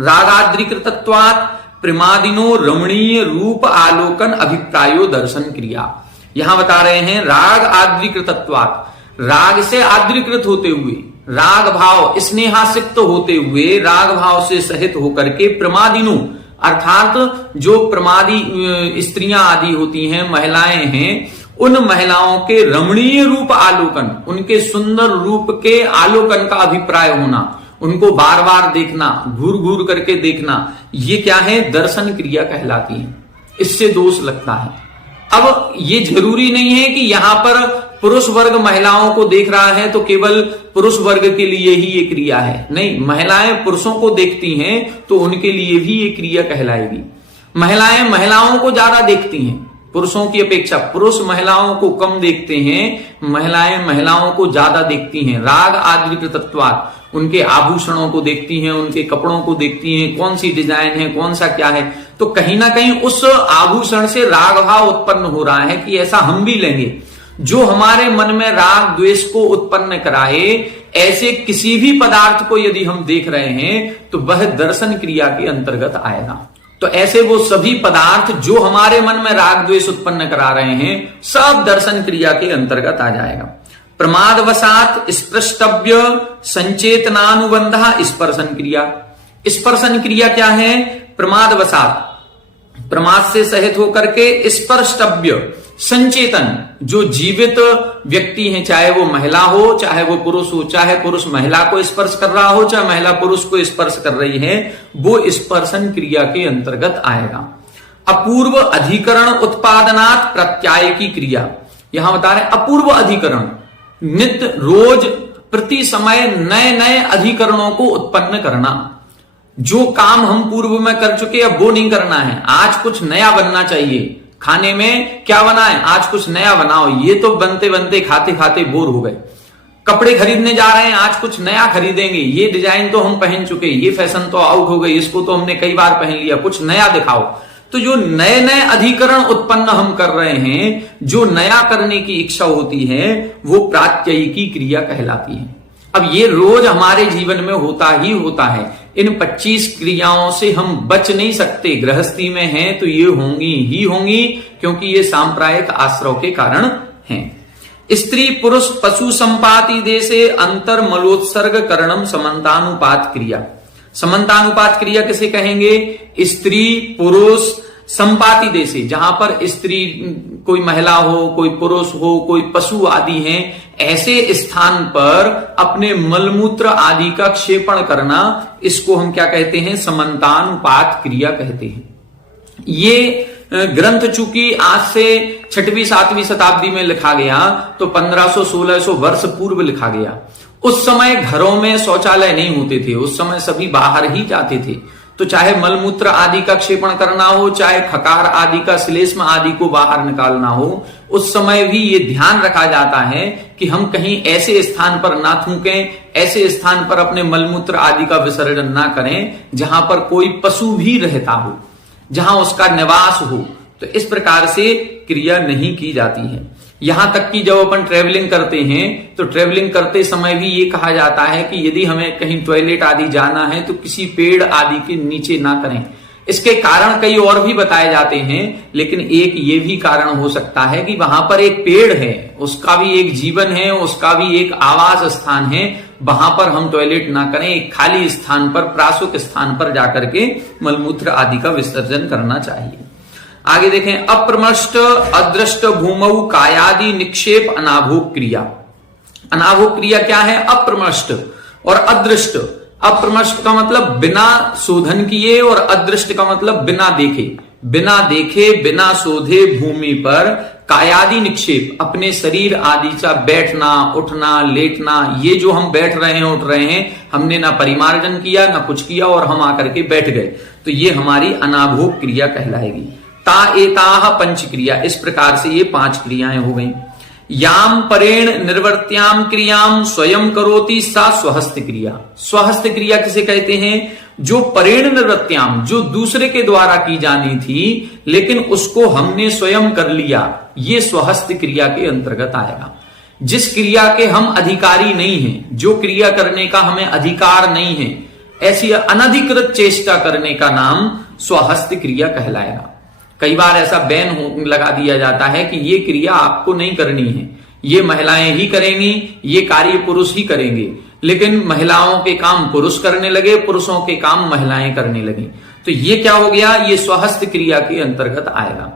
रागाद्रिकृतत्वात् प्रमादिनो रमणीय रूप आलोकन अभिप्रायो दर्शन क्रिया। यहां बता रहे हैं राग आद्रिकृतत्वात्, राग से आद्रीकृत होते हुए, राग भाव स्नेहासिक्त होते हुए, राग भाव से सहित होकर के, प्रमादिनु अर्थात जो प्रमादी स्त्रियां आदि होती हैं, महिलाएं हैं, उन महिलाओं के रमणीय रूप आलोकन, उनके सुंदर रूप के आलोकन का अभिप्राय होना, उनको बार बार देखना, घूर घूर करके देखना, ये क्या है, दर्शन क्रिया कहलाती है। इससे दोष लगता है। अब ये जरूरी नहीं है कि यहां पर पुरुष वर्ग महिलाओं को देख रहा है तो केवल पुरुष वर्ग के लिए ही ये क्रिया है, नहीं, महिलाएं पुरुषों को देखती हैं तो उनके लिए भी ये क्रिया कहलाएगी। महिलाएं महिलाओं को ज्यादा देखती हैं पुरुषों की अपेक्षा, पुरुष महिलाओं को कम देखते हैं, महिलाएं महिलाओं को ज्यादा देखती हैं। राग आद्रिकृतत्वात्, उनके आभूषणों को देखती हैं, उनके कपड़ों को देखती हैं, कौन सी डिजाइन है, कौन सा क्या है, तो कहीं ना कहीं उस आभूषण से राग भाव उत्पन्न हो रहा है कि ऐसा हम भी लेंगे। जो हमारे मन में राग द्वेष को उत्पन्न कराए, ऐसे किसी भी पदार्थ को यदि हम देख रहे हैं तो वह दर्शन क्रिया के अंतर्गत आएगा। तो ऐसे वो सभी पदार्थ जो हमारे मन में राग द्वेष उत्पन्न करा रहे हैं, सब दर्शन क्रिया के अंतर्गत आ जाएगा। प्रमादवशात स्पृष्टव्य संचेतनानुबंध स्पर्शन क्रिया। स्पर्शन क्रिया क्या है, प्रमादवशात, प्रमाद से सहित होकर के, स्पर्शव्य संचेतन, जो जीवित व्यक्ति हैं, चाहे वो महिला हो चाहे वो पुरुष हो, चाहे पुरुष महिला को स्पर्श कर रहा हो चाहे महिला पुरुष को स्पर्श कर रही है, वो स्पर्शन क्रिया के अंतर्गत आएगा। अपूर्व अधिकरण उत्पादनात् प्रत्याय की क्रिया। यहां बता रहे अपूर्व अधिकरण, नित्य रोज प्रति समय नए नए अधिकरणों को उत्पन्न करना। जो काम हम पूर्व में कर चुके अब वो नहीं करना है, आज कुछ नया बनना चाहिए। खाने में क्या बना है, आज कुछ नया बनाओ, ये तो बनते बनते खाते खाते बोर हो गए। कपड़े खरीदने जा रहे हैं, आज कुछ नया खरीदेंगे, ये डिजाइन तो हम पहन चुके, ये फैशन तो आउट हो गई, इसको तो हमने कई बार पहन लिया, कुछ नया दिखाओ। तो जो नए नए अधिकरण उत्पन्न हम कर रहे हैं, जो नया करने की इच्छा होती है, वो प्रात्ययिकी क्रिया कहलाती है। अब ये रोज हमारे जीवन में होता ही होता है। इन 25 क्रियाओं से हम बच नहीं सकते। गृहस्थी में हैं तो ये होंगी ही होंगी, क्योंकि ये सांप्रायिक आश्रव के कारण हैं। स्त्री पुरुष पशु संपाति देशे अंतर मलोत्सर्ग करणम समन्तानुपात क्रिया। समन्तानुपात क्रिया किसे कहेंगे, स्त्री पुरुष संपाति देशे, जहां पर स्त्री कोई महिला हो, कोई पुरुष हो, कोई पशु आदि हैं, ऐसे स्थान पर अपने मलमूत्र आदि का क्षेपण करना, इसको हम क्या कहते हैं, समन्तानुपात क्रिया कहते हैं। ये ग्रंथ चूंकि आज से 6वीं 7वीं शताब्दी में लिखा गया, तो 1500-1600 वर्ष पूर्व लिखा गया। उस समय घरों में शौचालय नहीं होते थे, उस समय सभी बाहर ही जाते थे। तो चाहे मलमूत्र आदि का क्षेपण करना हो, चाहे खकार आदि का श्लेष्म आदि को बाहर निकालना हो, उस समय भी ये ध्यान रखा जाता है कि हम कहीं ऐसे स्थान पर ना थूकें, ऐसे स्थान पर अपने मलमूत्र आदि का विसर्जन ना करें जहां पर कोई पशु भी रहता हो, जहां उसका निवास हो। तो इस प्रकार से क्रिया नहीं की जाती है। यहां तक कि जब अपन ट्रेवलिंग करते हैं तो ट्रेवलिंग करते समय भी ये कहा जाता है कि यदि हमें कहीं टॉयलेट आदि जाना है तो किसी पेड़ आदि के नीचे ना करें। इसके कारण कई और भी बताए जाते हैं, लेकिन एक ये भी कारण हो सकता है कि वहां पर एक पेड़ है, उसका भी एक जीवन है, उसका भी एक आवास स्थान है, वहां पर हम टॉयलेट ना करें। एक खाली स्थान पर, प्रासुक स्थान पर जाकर के मलमूत्र आदि का विसर्जन करना चाहिए। आगे देखें, अप्रमष्ट अदृष्ट भूमौ कायादि निक्षेप अनाभोग क्रिया। अनाभोग क्रिया क्या है, अप्रमष्ट और अदृष्ट। अप्रमष्ट का मतलब बिना शोधन किए और अदृष्ट का मतलब बिना देखे। बिना देखे बिना शोधे भूमि पर कायादि निक्षेप, अपने शरीर आदि का बैठना, उठना, लेटना, ये जो हम बैठ रहे हैं, उठ रहे हैं, हमने ना परिमार्जन किया ना कुछ किया और हम आकर के बैठ गए, तो ये हमारी अनाभोग क्रिया कहलाएगी। ता एताह पंच क्रिया, इस प्रकार से ये 5 क्रियाएं हो गई। याम परेण निर्वर्त्याम क्रियाम स्वयं करोति सा स्वहस्त क्रिया। स्वहस्त क्रिया किसे कहते हैं? जो परेण निर्वर्त्याम, जो दूसरे के द्वारा की जानी थी लेकिन उसको हमने स्वयं कर लिया, ये स्वहस्त क्रिया के अंतर्गत आएगा। जिस क्रिया के हम अधिकारी नहीं हैं, जो क्रिया करने का हमें अधिकार नहीं है, ऐसी अनधिकृत चेष्टा करने का नाम स्वहस्त क्रिया कहलाएगा। कई बार ऐसा बैन लगा दिया जाता है कि ये क्रिया आपको नहीं करनी है, ये महिलाएं ही करेंगी, ये कार्य पुरुष ही करेंगे, लेकिन महिलाओं के काम पुरुष करने लगे, पुरुषों के काम महिलाएं करने लगी, तो ये क्या हो गया? ये स्वहस्त क्रिया के अंतर्गत आएगा।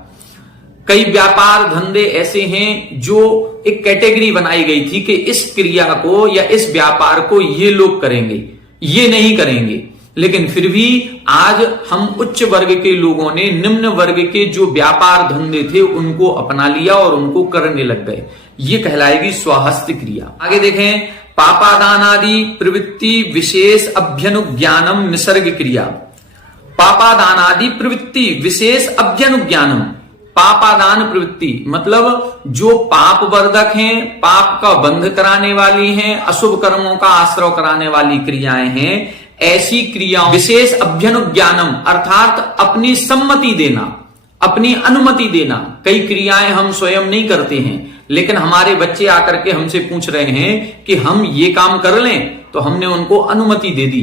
कई व्यापार धंधे ऐसे हैं जो एक कैटेगरी बनाई गई थी कि इस क्रिया को या इस व्यापार को ये लोग करेंगे, ये नहीं करेंगे, लेकिन फिर भी आज हम उच्च वर्ग के लोगों ने निम्न वर्ग के जो व्यापार धंधे थे उनको अपना लिया और उनको करने लग गए, ये कहलाएगी स्वहस्त क्रिया। आगे देखें, पापादानादि प्रवृत्ति विशेष अभ्यनुज्ञानम निसर्ग क्रिया। पापादानादि प्रवृत्ति विशेष अभ्यनुज्ञानम, पापादान प्रवृत्ति मतलब जो पाप वर्धक हैं, पाप का बंध कराने वाली हैं, अशुभ कर्मों का आश्रय कराने वाली क्रियाएं हैं, ऐसी क्रियाओं विशेष अभ्यनुज्ञानम अर्थात अपनी सम्मति देना, अपनी अनुमति देना। कई क्रियाएं हम स्वयं नहीं करते हैं, लेकिन हमारे बच्चे आकर के हमसे पूछ रहे हैं कि हम ये काम कर लें, तो हमने उनको अनुमति दे दी।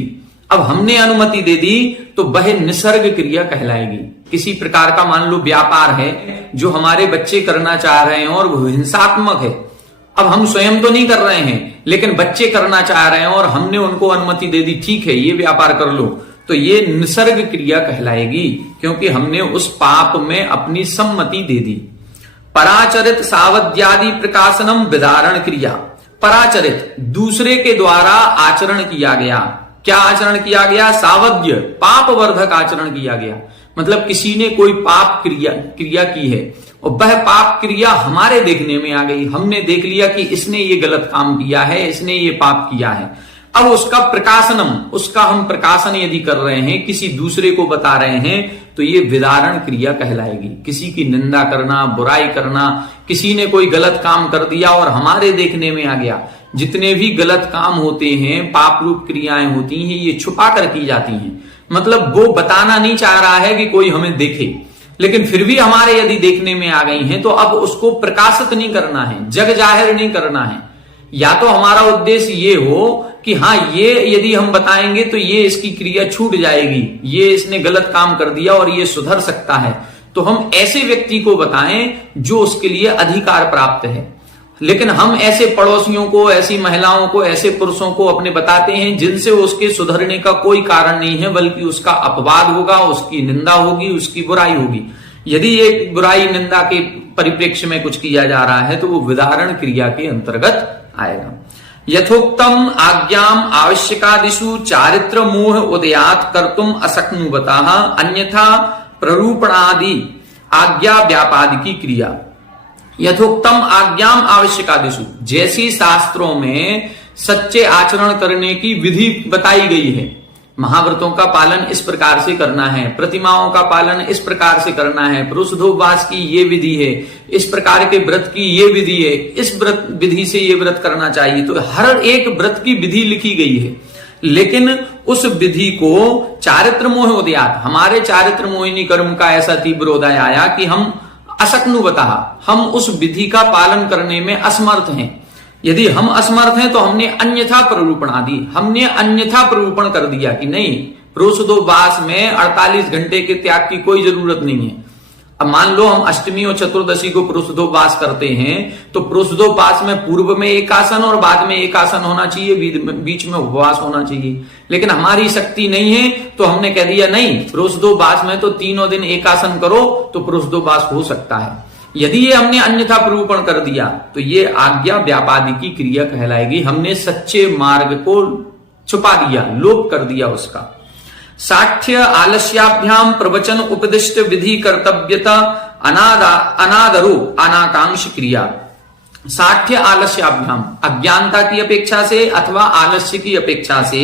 अब हमने अनुमति दे दी तो वह निसर्ग क्रिया कहलाएगी। किसी प्रकार का मान लो व्यापार है जो हमारे बच्चे करना चाह रहे हैं और वो हिंसात्मक है, अब हम स्वयं तो नहीं कर रहे हैं लेकिन बच्चे करना चाह रहे हैं और हमने उनको अनुमति दे दी, ठीक है ये व्यापार कर लो, तो ये निसर्ग क्रिया कहलाएगी, क्योंकि हमने उस पाप में अपनी सम्मति दे दी। पराचरित सावध्यादि प्रकाशनम विधारण क्रिया। पराचरित दूसरे के द्वारा आचरण किया गया, क्या आचरण किया गया? सावध्य, पाप वर्धक आचरण किया गया। मतलब किसी ने कोई पाप क्रिया की है और वह पाप क्रिया हमारे देखने में आ गई, हमने देख लिया कि इसने ये गलत काम किया है, इसने ये पाप किया है। अब उसका प्रकाशनम, उसका हम प्रकाशन यदि कर रहे हैं, किसी दूसरे को बता रहे हैं, तो ये विदारण क्रिया कहलाएगी। किसी की निंदा करना, बुराई करना, किसी ने कोई गलत काम कर दिया और हमारे देखने में आ गया। जितने भी गलत काम होते हैं, पाप रूप क्रियाएं होती हैं, ये छुपा कर की जाती हैं। मतलब वो बताना नहीं चाह रहा है कि कोई हमें देखे, लेकिन फिर भी हमारे यदि देखने में आ गई हैं तो अब उसको प्रकाशित नहीं करना है, जग जाहिर नहीं करना है। या तो हमारा उद्देश्य ये हो कि हाँ ये यदि हम बताएंगे तो ये इसकी क्रिया छूट जाएगी, ये इसने गलत काम कर दिया और ये सुधर सकता है, तो हम ऐसे व्यक्ति को बताएं जो उसके लिए अधिकार प्राप्त है। लेकिन हम ऐसे पड़ोसियों को, ऐसी महिलाओं को, ऐसे पुरुषों को अपने बताते हैं जिनसे उसके सुधरने का कोई कारण नहीं है, बल्कि उसका अपवाद होगा, उसकी निंदा होगी, उसकी बुराई होगी। यदि एक बुराई निंदा के परिप्रेक्ष्य में कुछ किया जा रहा है तो वो विदारण क्रिया के अंतर्गत आएगा। यथोक्तम आज्ञाम आवश्यकादिषु चारित्र मोह उदयात कर्तुम असक्नुवतः अन्यथा प्ररूपणादि आज्ञा व्यापादि की क्रिया। यथोक्तम आज्ञाम आवश्यकादिषु, जैसी शास्त्रों में सच्चे आचरण करने की विधि बताई गई है, महाव्रतों का पालन इस प्रकार से करना है, प्रतिमाओं का पालन इस प्रकार से करना है, पुरुषोपवास की ये विधि है, इस प्रकार के व्रत की ये विधि है, इस व्रत विधि से ये व्रत करना चाहिए, तो हर एक व्रत की विधि लिखी गई है। लेकिन उस विधि को चारित्र मोह उदयात, हमारे चारित्र मोहिनी कर्म का ऐसा तीव्र उदय आया कि हम असक्नुवतः, हम उस विधि का पालन करने में असमर्थ हैं। यदि हम असमर्थ हैं तो हमने अन्यथा प्ररूपण आदि, हमने अन्यथा प्ररूपण कर दिया कि नहीं, पुरुषोपवास में 48 घंटे के त्याग की कोई जरूरत नहीं है। अब मान लो हम अष्टमी और चतुर्दशी को पुरुषोपवास करते हैं, तो पुरुषोपवास में पूर्व में एक आसन और बाद में एक आसन होना चाहिए, बीच में उपवास होना चाहिए। लेकिन हमारी शक्ति नहीं है तो हमने कह दिया नहीं, पुरुषोपवास में तो तीनों दिन एक आसन करो तो पुरुषोपवास हो सकता है। यदि ये हमने अन्यथा प्ररूपण कर दिया तो ये आज्ञा व्यापादि की क्रिया कहलाएगी। हमने सच्चे मार्ग को छुपा दिया, लोप कर दिया उसका। साक्ष्य आलस्याभ्याम प्रवचन उपदिष्ट विधि कर्तव्यता अनादरो अनाकांक्ष क्रिया, साठ्य आलस्याभ्याम, अज्ञानता की अपेक्षा से अथवा आलस्य की अपेक्षा से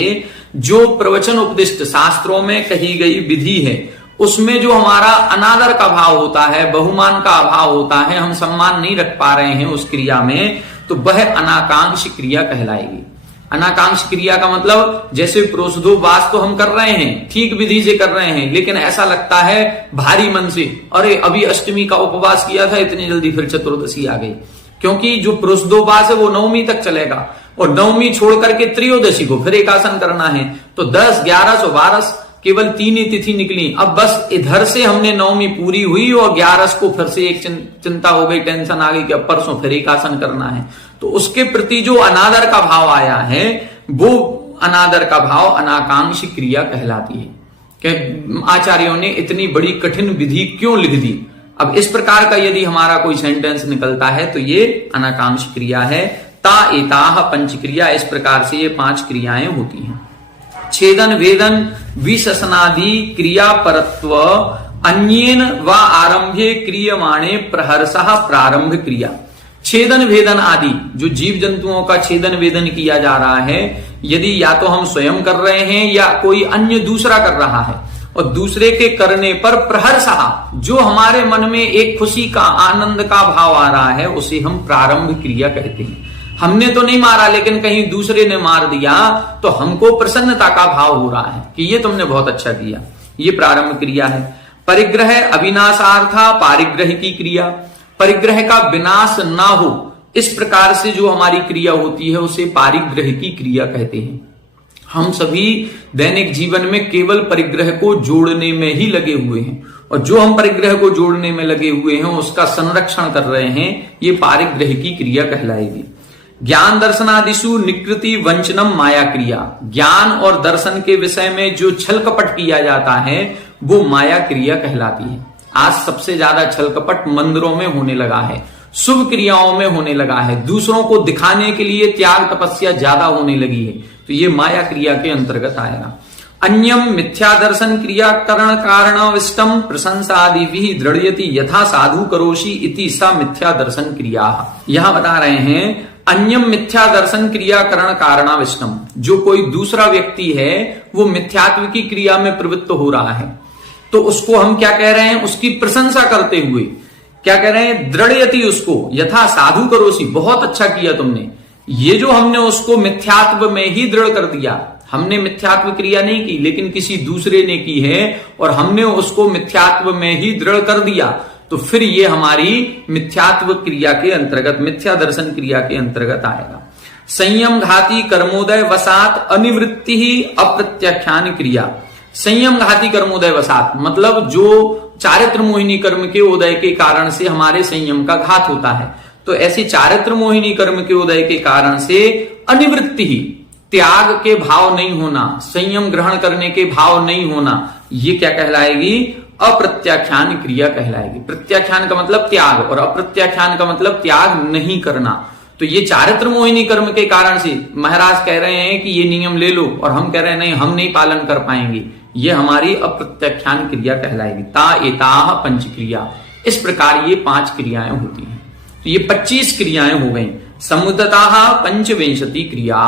जो प्रवचन उपदिष्ट शास्त्रों में कही गई विधि है उसमें जो हमारा अनादर का भाव होता है, बहुमान का अभाव होता है, हम सम्मान नहीं रख पा रहे हैं उस क्रिया में, तो वह अनाकांक्ष क्रिया कहलाएगी। अनाकांक्ष क्रिया का मतलब जैसे प्रोषदोपास तो हम कर रहे हैं, ठीक विधि से कर रहे हैं, लेकिन ऐसा लगता है भारी मन से, अरे अभी अष्टमी का उपवास किया था, इतनी जल्दी फिर चतुर्दशी आ गई। क्योंकि जो प्रोषदोपास है वो नवमी तक चलेगा और नवमी छोड़ करके त्रयोदशी को फिर एकासन करना है, तो 10, 11 और 12 केवल 3 ही तिथि निकली। अब बस इधर से हमने नवमी पूरी हुई और 11 को फिर से एक चिंता हो गई, टेंशन आ गई कि अब परसों फिर एकासन करना है। तो उसके प्रति जो अनादर का भाव आया है वो अनादर का भाव अनाकांक्ष क्रिया कहलाती है कि आचार्यों ने इतनी बड़ी कठिन विधि क्यों लिख दी। अब इस प्रकार का यदि हमारा कोई सेंटेंस निकलता है तो ये अनाकांक्ष क्रिया है। ता एताह पंच क्रिया, इस प्रकार से ये 5 क्रियाएं होती हैं। छेदन वेदन विशसनादि क्रिया परत्व अन्येन व आरंभे क्रियमाणे प्रहर्षः प्रारंभ क्रिया। छेदन वेदन आदि जो जीव जंतुओं का छेदन वेदन किया जा रहा है, यदि या तो हम स्वयं कर रहे हैं या कोई अन्य दूसरा कर रहा है, और दूसरे के करने पर प्रहर्षः जो हमारे मन में एक खुशी का, आनंद का भाव आ रहा है, उसे हम प्रारंभ क्रिया कहते हैं। हमने तो नहीं मारा लेकिन कहीं दूसरे ने मार दिया तो हमको प्रसन्नता का भाव हो रहा है कि ये तुमने बहुत अच्छा किया, ये प्रारंभ क्रिया है। परिग्रह अविनाशार्था पारिग्रह की क्रिया, परिग्रह का विनाश ना हो इस प्रकार से जो हमारी क्रिया होती है उसे पारिग्रह की क्रिया कहते हैं। हम सभी दैनिक जीवन में केवल परिग्रह को जोड़ने में ही लगे हुए हैं, और जो हम परिग्रह को जोड़ने में लगे हुए हैं उसका संरक्षण कर रहे हैं, ये पारिग्रह की क्रिया कहलाएगी। ज्ञान दर्शनादिशु निकृति वंचनम माया क्रिया, ज्ञान और दर्शन के विषय में जो छल कपट किया जाता है वो माया क्रिया कहलाती है। आज सबसे ज्यादा छल कपट मंदिरों में होने लगा है, शुभ क्रियाओं में होने लगा है, दूसरों को दिखाने के लिए त्याग तपस्या ज्यादा होने लगी है, तो ये माया क्रिया के अंतर्गत आएगा। अन्यम मिथ्या दर्शन क्रिया करण कारणविष्टम प्रशंसादि दृढ़यति यथा साधु करोषि इति सा मिथ्या दर्शन क्रिया। यहां बता रहे हैं अन्यम मिथ्या दर्शन क्रिया करण कारणाविष्टम, जो कोई दूसरा व्यक्ति है वो मिथ्यात्व की क्रिया में प्रवृत्त हो रहा है, तो उसको हम क्या कह रहे हैं, उसकी प्रशंसा करते हुए क्या कह रहे हैं, दृढ़यति, उसको यथा साधु करोषि, बहुत अच्छा किया तुमने। ये जो हमने उसको मिथ्यात्व में ही दृढ़ कर दिया, हमने मिथ्यात्व क्रिया नहीं की लेकिन किसी दूसरे ने की है और हमने उसको मिथ्यात्व में ही दृढ़ कर दिया, तो फिर ये हमारी मिथ्यात्व क्रिया के अंतर्गत, मिथ्या दर्शन क्रिया के अंतर्गत आएगा। संयम घाती कर्मोदय वसात अनिवृत्ति ही अप्रत्याख्यान क्रिया। संयम घाती कर्मोदय वसात मतलब जो चारित्र मोहिनी कर्म के उदय के कारण से हमारे संयम का घात होता है, तो ऐसे चारित्र मोहिनी कर्म के उदय के कारण से अनिवृत्ति ही, त्याग के भाव नहीं होना, संयम ग्रहण करने के भाव नहीं होना, ये क्या कहलाएगी, अप्रत्याख्यान क्रिया कहलाएगी। प्रत्याख्यान का मतलब त्याग और अप्रत्याख्यान का मतलब त्याग नहीं करना। तो ये चारित्र मोहिनी कर्म के कारण से महाराज कह रहे हैं कि ये नियम ले लो और हम कह रहे हैं नहीं, हम नहीं पालन कर पाएंगे, ये हमारी अप्रत्याख्यान क्रिया कहलाएगी। ता एताह पंच क्रिया, इस प्रकार ये 5 क्रियाएं होती हैं। तो ये 25 क्रियाएं हो गई। समुद्रताः पंचविंशति क्रिया,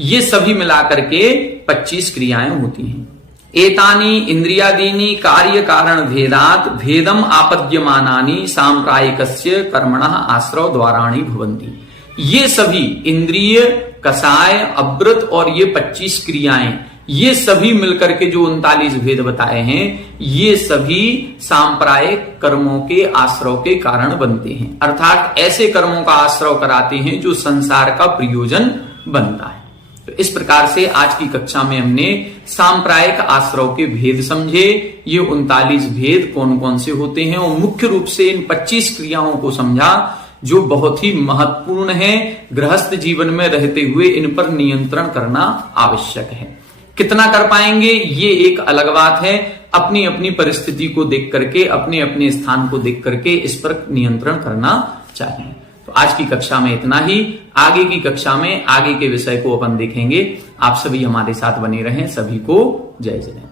ये सभी मिलाकर के 25 क्रियाएं होती हैं। एतानी इंद्रियादीनी कार्य कारण भेदात भेदम आपद्यमानानि सांप्रायिकस्य कर्मणः आश्रव द्वाराणि भवन्ति। ये सभी इंद्रिय, कसाय, अवृत और ये 25 क्रियाएं, ये सभी मिलकर के जो 39 भेद बताए हैं, ये सभी सांप्रायिक कर्मों के आश्रव के कारण बनते हैं, अर्थात ऐसे कर्मों का आश्रव कराते हैं जो संसार का प्रयोजन बनता है। तो इस प्रकार से आज की कक्षा में हमने सांप्रायिक आश्रव के भेद समझे। ये 39 भेद कौन कौन से होते हैं और मुख्य रूप से इन 25 क्रियाओं को समझा जो बहुत ही महत्वपूर्ण है। गृहस्थ जीवन में रहते हुए इन पर नियंत्रण करना आवश्यक है। कितना कर पाएंगे ये एक अलग बात है, अपनी अपनी परिस्थिति को देख करके, अपने अपने स्थान को देख करके इस पर नियंत्रण करना चाहिए। तो आज की कक्षा में इतना ही। आगे की कक्षा में आगे के विषय को अपन देखेंगे। आप सभी हमारे साथ बने रहें। सभी को जय जय।